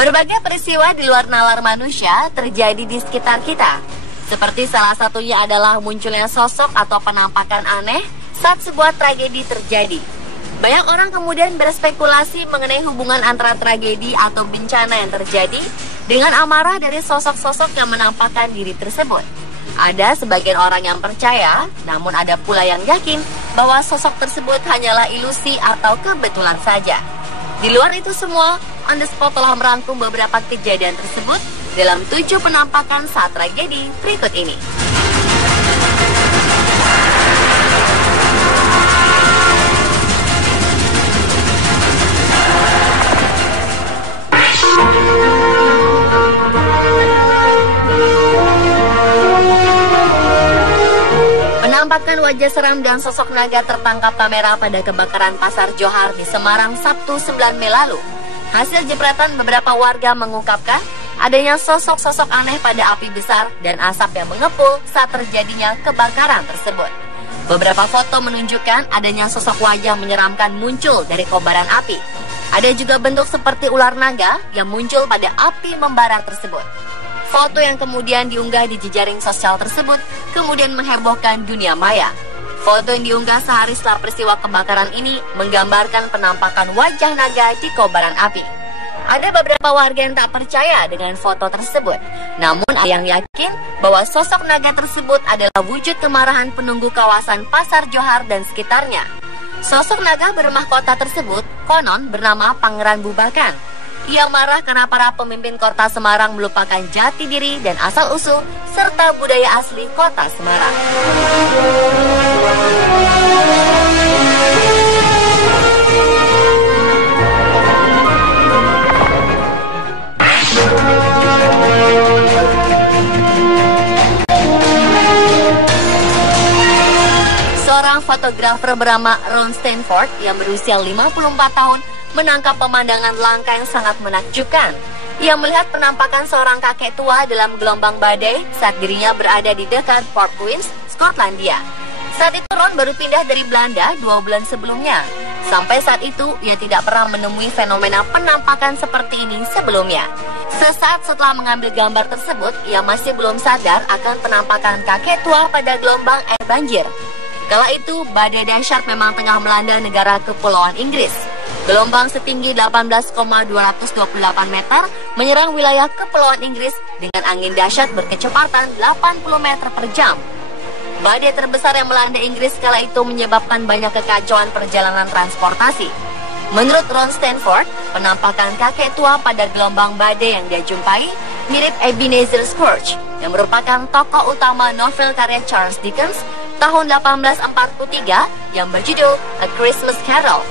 Berbagai peristiwa di luar nalar manusia terjadi di sekitar kita. Seperti salah satunya adalah munculnya sosok atau penampakan aneh saat sebuah tragedi terjadi. Banyak orang kemudian berspekulasi mengenai hubungan antara tragedi atau bencana yang terjadi dengan amarah dari sosok-sosok yang menampakkan diri tersebut. Ada sebagian orang yang percaya, namun ada pula yang yakin bahwa sosok tersebut hanyalah ilusi atau kebetulan saja. Di luar itu semua, On The Spot telah merangkum beberapa kejadian tersebut dalam 7 penampakan saat tragedi berikut ini. Penampakan wajah seram dan sosok naga tertangkap kamera pada kebakaran Pasar Johar di Semarang Sabtu 9 Mei lalu. Hasil jepretan beberapa warga mengungkapkan adanya sosok-sosok aneh pada api besar dan asap yang mengepul saat terjadinya kebakaran tersebut. Beberapa foto menunjukkan adanya sosok wajah menyeramkan muncul dari kobaran api. Ada juga bentuk seperti ular naga yang muncul pada api membara tersebut. Foto yang kemudian diunggah di jejaring sosial tersebut kemudian menghebohkan dunia maya. Foto yang diunggah sehari setelah peristiwa kebakaran ini menggambarkan penampakan wajah naga di kobaran api. Ada beberapa warga yang tak percaya dengan foto tersebut. Namun ada yang yakin bahwa sosok naga tersebut adalah wujud kemarahan penunggu kawasan Pasar Johar dan sekitarnya. Sosok naga bermahkota tersebut konon bernama Pangeran Bubakan. Ia marah karena para pemimpin kota Semarang melupakan jati diri dan asal-usul serta budaya asli kota Semarang. Seorang fotografer bernama Ron Stanford yang berusia 54 tahun menangkap pemandangan langka yang sangat menakjubkan. Ia melihat penampakan seorang kakek tua dalam gelombang badai saat dirinya berada di dekat Port Queens, Skotlandia. Saat itu Ron baru pindah dari Belanda 2 bulan sebelumnya. Sampai saat itu, ia tidak pernah menemui fenomena penampakan seperti ini sebelumnya. Sesaat setelah mengambil gambar tersebut, ia masih belum sadar akan penampakan kakek tua pada gelombang air banjir. Kala itu, badai dahsyat memang tengah melanda negara Kepulauan Inggris. Gelombang setinggi 18,228 meter menyerang wilayah Kepulauan Inggris dengan angin dahsyat berkecepatan 80 meter per jam. Badai terbesar yang melanda Inggris kala itu menyebabkan banyak kekacauan perjalanan transportasi. Menurut Ron Stanford, penampakan kakek tua pada gelombang badai yang dia jumpai mirip Ebenezer Scrooge yang merupakan tokoh utama novel karya Charles Dickens tahun 1843 yang berjudul A Christmas Carol.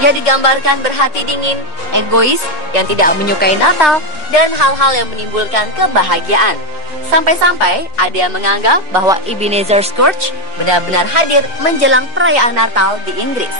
Ia digambarkan berhati dingin, egois, yang tidak menyukai Natal, dan hal-hal yang menimbulkan kebahagiaan. Sampai-sampai ada yang menganggap bahwa Ebenezer Scrooge benar-benar hadir menjelang perayaan Natal di Inggris.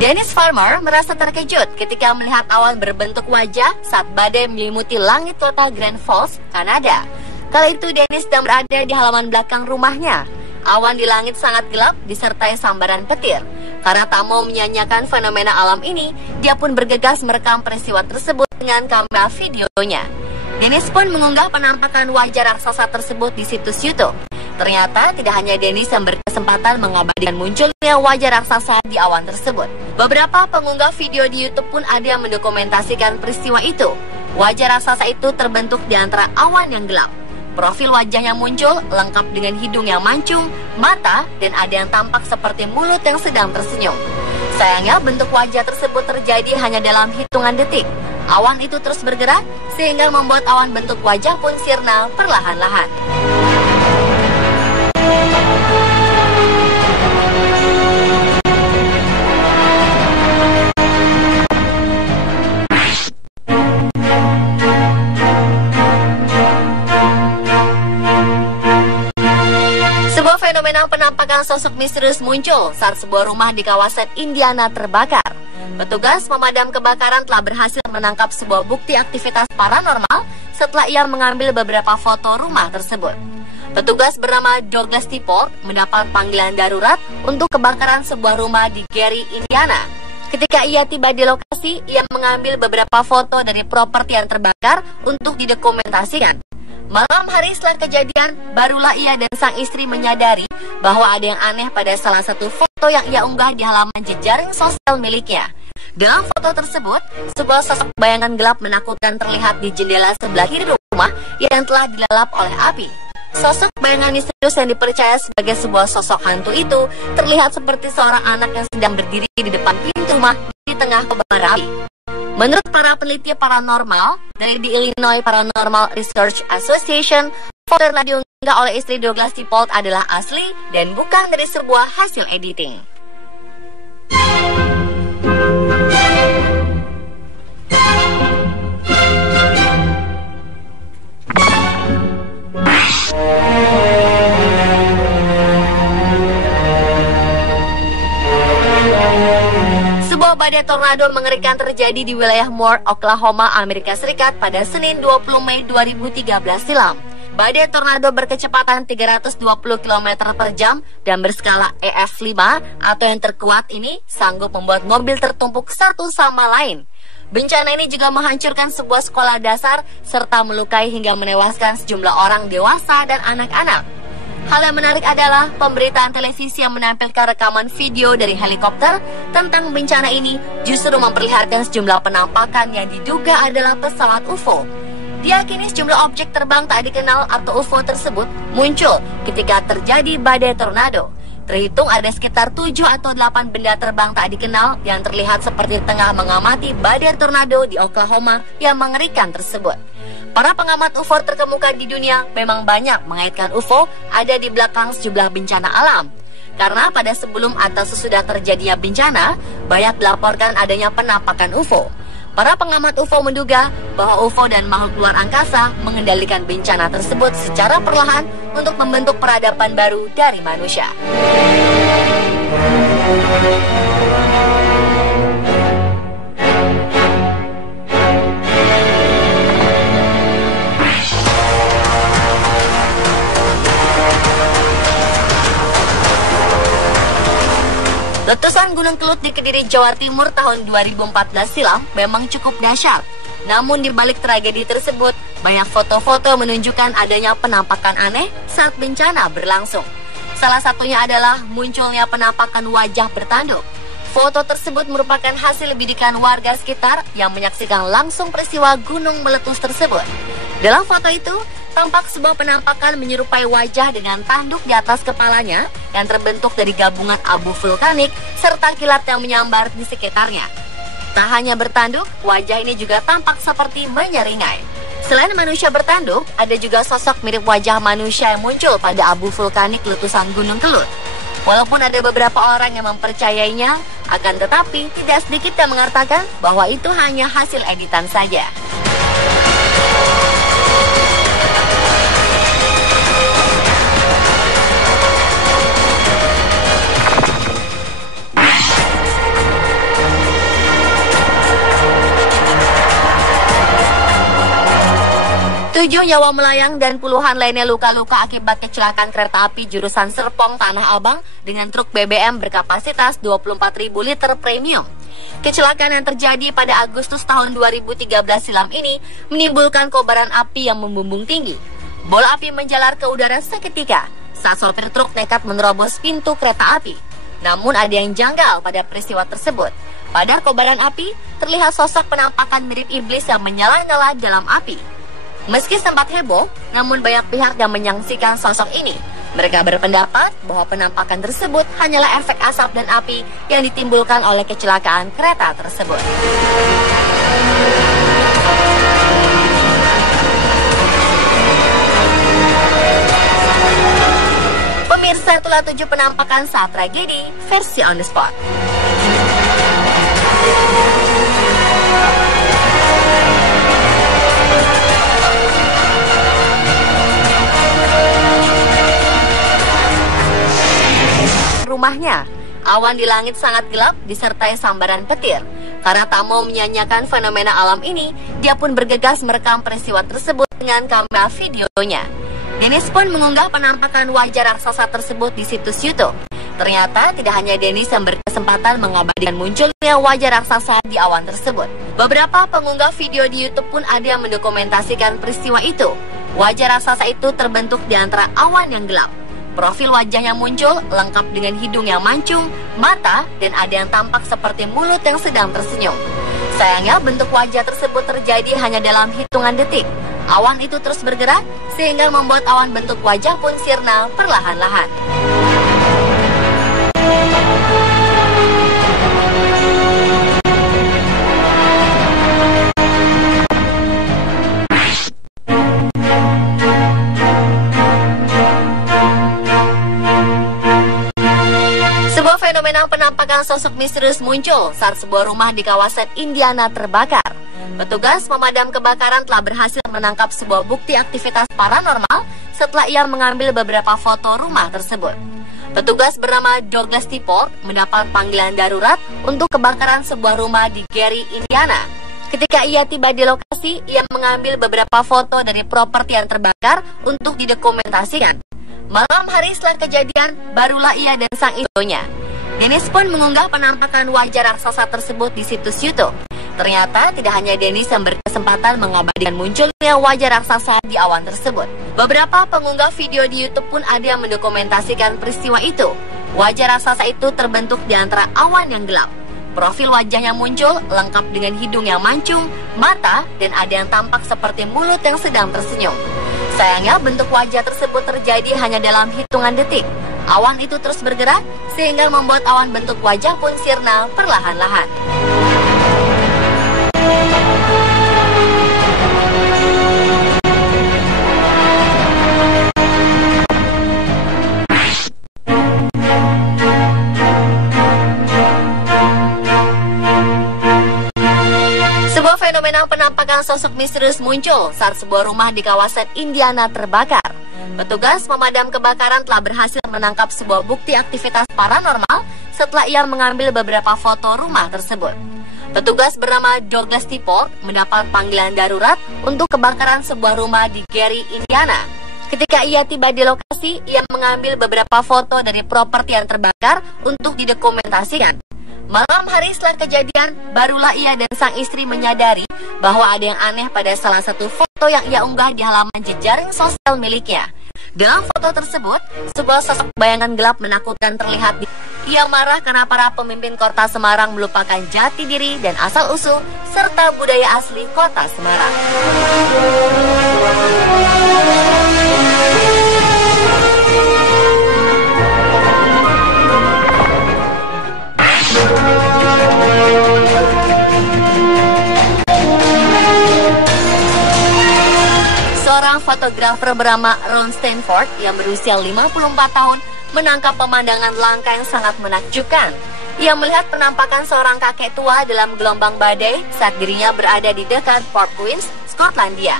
Dennis Farmer merasa terkejut ketika melihat awan berbentuk wajah saat badai menyelimuti langit kota Grand Falls, Kanada. Kala itu Dennis sedang berada di halaman belakang rumahnya. Awan di langit sangat gelap disertai sambaran petir. Karena tak mau menyanyiakan fenomena alam ini, dia pun bergegas merekam peristiwa tersebut dengan kamera videonya. Dennis pun mengunggah penampakan wajah raksasa tersebut di situs YouTube. Ternyata tidak hanya Dennis yang berkesempatan mengabadikan munculnya wajah raksasa di awan tersebut. Beberapa pengunggah video di YouTube pun ada yang mendokumentasikan peristiwa itu. Wajah raksasa itu terbentuk di antara awan yang gelap. Profil wajah yang muncul lengkap dengan hidung yang mancung, mata, dan ada yang tampak seperti mulut yang sedang tersenyum. Sayangnya bentuk wajah tersebut terjadi hanya dalam hitungan detik. Awan itu terus bergerak sehingga membuat awan bentuk wajah pun sirna perlahan-lahan. Fenomena penampakan sosok misterius muncul saat sebuah rumah di kawasan Indiana terbakar. Petugas pemadam kebakaran telah berhasil menangkap sebuah bukti aktivitas paranormal setelah ia mengambil beberapa foto rumah tersebut. Petugas bernama Douglas Tipol mendapat panggilan darurat untuk kebakaran sebuah rumah di Gary, Indiana. Ketika ia tiba di lokasi, ia mengambil beberapa foto dari properti yang terbakar untuk didokumentasikan. Malam hari setelah kejadian, barulah ia dan sang istri menyadari bahwa ada yang aneh pada salah satu foto yang ia unggah di halaman jejaring sosial miliknya. Dalam foto tersebut, sebuah sosok bayangan gelap menakutkan terlihat di jendela sebelah kiri rumah yang telah dilalap oleh api. Sosok bayangan misterius yang dipercaya sebagai sebuah sosok hantu itu terlihat seperti seorang anak yang sedang berdiri di depan pintu rumah di tengah kobaran api. Menurut para peneliti paranormal dari di Illinois Paranormal Research Association, foto yang diunggah oleh istri Douglas Tipol adalah asli dan bukan dari sebuah hasil editing. Sebuah badai tornado mengerikan terjadi di wilayah Moore, Oklahoma, Amerika Serikat pada Senin 20 Mei 2013 silam. Badai tornado berkecepatan 320 km per jam dan berskala EF5 atau yang terkuat ini sanggup membuat mobil tertumpuk satu sama lain. Bencana ini juga menghancurkan sebuah sekolah dasar serta melukai hingga menewaskan sejumlah orang dewasa dan anak-anak. Hal yang menarik adalah pemberitaan televisi yang menampilkan rekaman video dari helikopter tentang bencana ini justru memperlihatkan sejumlah penampakan yang diduga adalah pesawat UFO. Diyakini sejumlah objek terbang tak dikenal atau UFO tersebut muncul ketika terjadi badai tornado. Terhitung ada sekitar 7 atau 8 benda terbang tak dikenal yang terlihat seperti tengah mengamati badai tornado di Oklahoma yang mengerikan tersebut. Para pengamat UFO terkemuka di dunia memang banyak mengaitkan UFO ada di belakang sejumlah bencana alam. Karena pada sebelum atau sesudah terjadinya bencana, banyak dilaporkan adanya penampakan UFO. Para pengamat UFO menduga bahwa UFO dan makhluk luar angkasa mengendalikan bencana tersebut secara perlahan untuk membentuk peradaban baru dari manusia. Letusan Gunung Kelut di Kediri, Jawa Timur tahun 2014 silam memang cukup dahsyat. Namun di balik tragedi tersebut, banyak foto-foto menunjukkan adanya penampakan aneh saat bencana berlangsung. Salah satunya adalah munculnya penampakan wajah bertanduk. Foto tersebut merupakan hasil bidikan warga sekitar yang menyaksikan langsung peristiwa gunung meletus tersebut. Dalam foto itu, tampak sebuah penampakan menyerupai wajah dengan tanduk di atas kepalanya yang terbentuk dari gabungan abu vulkanik serta kilat yang menyambar di sekitarnya. Tak hanya bertanduk, wajah ini juga tampak seperti menyeringai. Selain manusia bertanduk, ada juga sosok mirip wajah manusia yang muncul pada abu vulkanik letusan Gunung Kelut. Walaupun ada beberapa orang yang mempercayainya, akan tetapi tidak sedikit yang mengatakan bahwa itu hanya hasil editan saja. Tujuh nyawa melayang dan puluhan lainnya luka-luka akibat kecelakaan kereta api jurusan Serpong Tanah Abang dengan truk BBM berkapasitas 24.000 liter premium. Kecelakaan yang terjadi pada Agustus tahun 2013 silam ini menimbulkan kobaran api yang membumbung tinggi. Bola api menjalar ke udara seketika saat sopir truk nekat menerobos pintu kereta api. Namun ada yang janggal pada peristiwa tersebut. Pada kobaran api terlihat sosok penampakan mirip iblis yang menyala-nyala dalam api. Meski sempat heboh, namun banyak pihak yang menyaksikan sosok ini. Mereka berpendapat bahwa penampakan tersebut hanyalah efek asap dan api yang ditimbulkan oleh kecelakaan kereta tersebut. Pemirsa, itulah 7 penampakan saat tragedi versi on the spot. Rumahnya, awan di langit sangat gelap disertai sambaran petir. Karena tak mau menyanyiakan fenomena alam ini, dia pun bergegas merekam peristiwa tersebut dengan kamera videonya. Dennis pun mengunggah penampakan wajah raksasa tersebut di situs YouTube. Ternyata tidak hanya Dennis yang berkesempatan mengabadikan munculnya wajah raksasa di awan tersebut. Beberapa pengunggah video di YouTube pun ada yang mendokumentasikan peristiwa itu. Wajah raksasa itu terbentuk di antara awan yang gelap. Profil wajah yang muncul lengkap dengan hidung yang mancung, mata, dan ada yang tampak seperti mulut yang sedang tersenyum. Sayangnya bentuk wajah tersebut terjadi hanya dalam hitungan detik. Awan itu terus bergerak sehingga membuat awan bentuk wajah pun sirna perlahan-lahan. Sebuah fenomena penampakan sosok misterius muncul saat sebuah rumah di kawasan Indiana terbakar. Petugas pemadam kebakaran telah berhasil menangkap sebuah bukti aktivitas paranormal setelah ia mengambil beberapa foto rumah tersebut. Petugas bernama Douglas Tiport mendapat panggilan darurat untuk kebakaran sebuah rumah di Gary, Indiana. Ketika ia tiba di lokasi, ia mengambil beberapa foto dari properti yang terbakar untuk didokumentasikan. Malam hari setelah kejadian, barulah ia dan sang istrinya. Dennis pun mengunggah penampakan wajah raksasa tersebut di situs YouTube. Ternyata tidak hanya Dennis yang berkesempatan mengabadikan munculnya wajah raksasa di awan tersebut. Beberapa pengunggah video di YouTube pun ada yang mendokumentasikan peristiwa itu. Wajah raksasa itu terbentuk di antara awan yang gelap. Profil wajah yang muncul lengkap dengan hidung yang mancung, mata, dan ada yang tampak seperti mulut yang sedang tersenyum. Sayangnya bentuk wajah tersebut terjadi hanya dalam hitungan detik. Awan itu terus bergerak sehingga membuat awan bentuk wajah pun sirna perlahan-lahan. Sebuah fenomena penampakan sosok misterius muncul saat sebuah rumah di kawasan Indiana terbakar. Petugas pemadam kebakaran telah berhasil menangkap sebuah bukti aktivitas paranormal setelah ia mengambil beberapa foto rumah tersebut. Petugas bernama Douglas Tiport mendapat panggilan darurat untuk kebakaran sebuah rumah di Gary, Indiana. Ketika ia tiba di lokasi, ia mengambil beberapa foto dari properti yang terbakar untuk didokumentasikan. Malam hari setelah kejadian, barulah ia dan sang istri menyadari bahwa ada yang aneh pada salah satu foto yang ia unggah di halaman jejaring sosial miliknya. Dalam foto tersebut, sebuah sosok bayangan gelap menakutkan terlihat. Ia marah karena para pemimpin kota Semarang melupakan jati diri dan asal-usul serta budaya asli kota Semarang. Seorang fotografer bernama Ron Stanford yang berusia 54 tahun menangkap pemandangan langka yang sangat menakjubkan. Ia melihat penampakan seorang kakek tua dalam gelombang badai saat dirinya berada di dekat Port Queens, Skotlandia.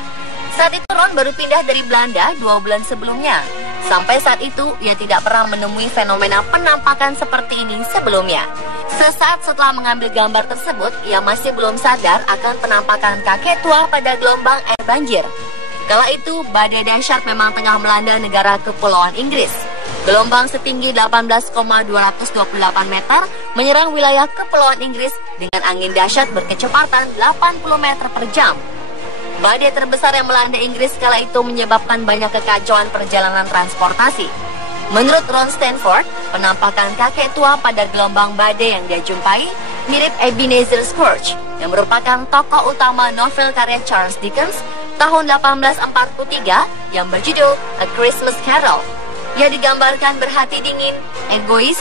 Saat itu Ron baru pindah dari Belanda 2 bulan sebelumnya. Sampai saat itu, ia tidak pernah menemui fenomena penampakan seperti ini sebelumnya. Sesaat setelah mengambil gambar tersebut, ia masih belum sadar akan penampakan kakek tua pada gelombang air banjir. Kala itu, badai dahsyat memang tengah melanda negara Kepulauan Inggris. Gelombang setinggi 18,228 meter menyerang wilayah Kepulauan Inggris dengan angin dahsyat berkecepatan 80 meter per jam. Badai terbesar yang melanda Inggris kala itu menyebabkan banyak kekacauan perjalanan transportasi. Menurut Ron Stanford, penampakan kakek tua pada gelombang badai yang dia jumpai mirip Ebenezer Scrooge, yang merupakan tokoh utama novel karya Charles Dickens tahun 1843 yang berjudul A Christmas Carol. Ia digambarkan berhati dingin, egois,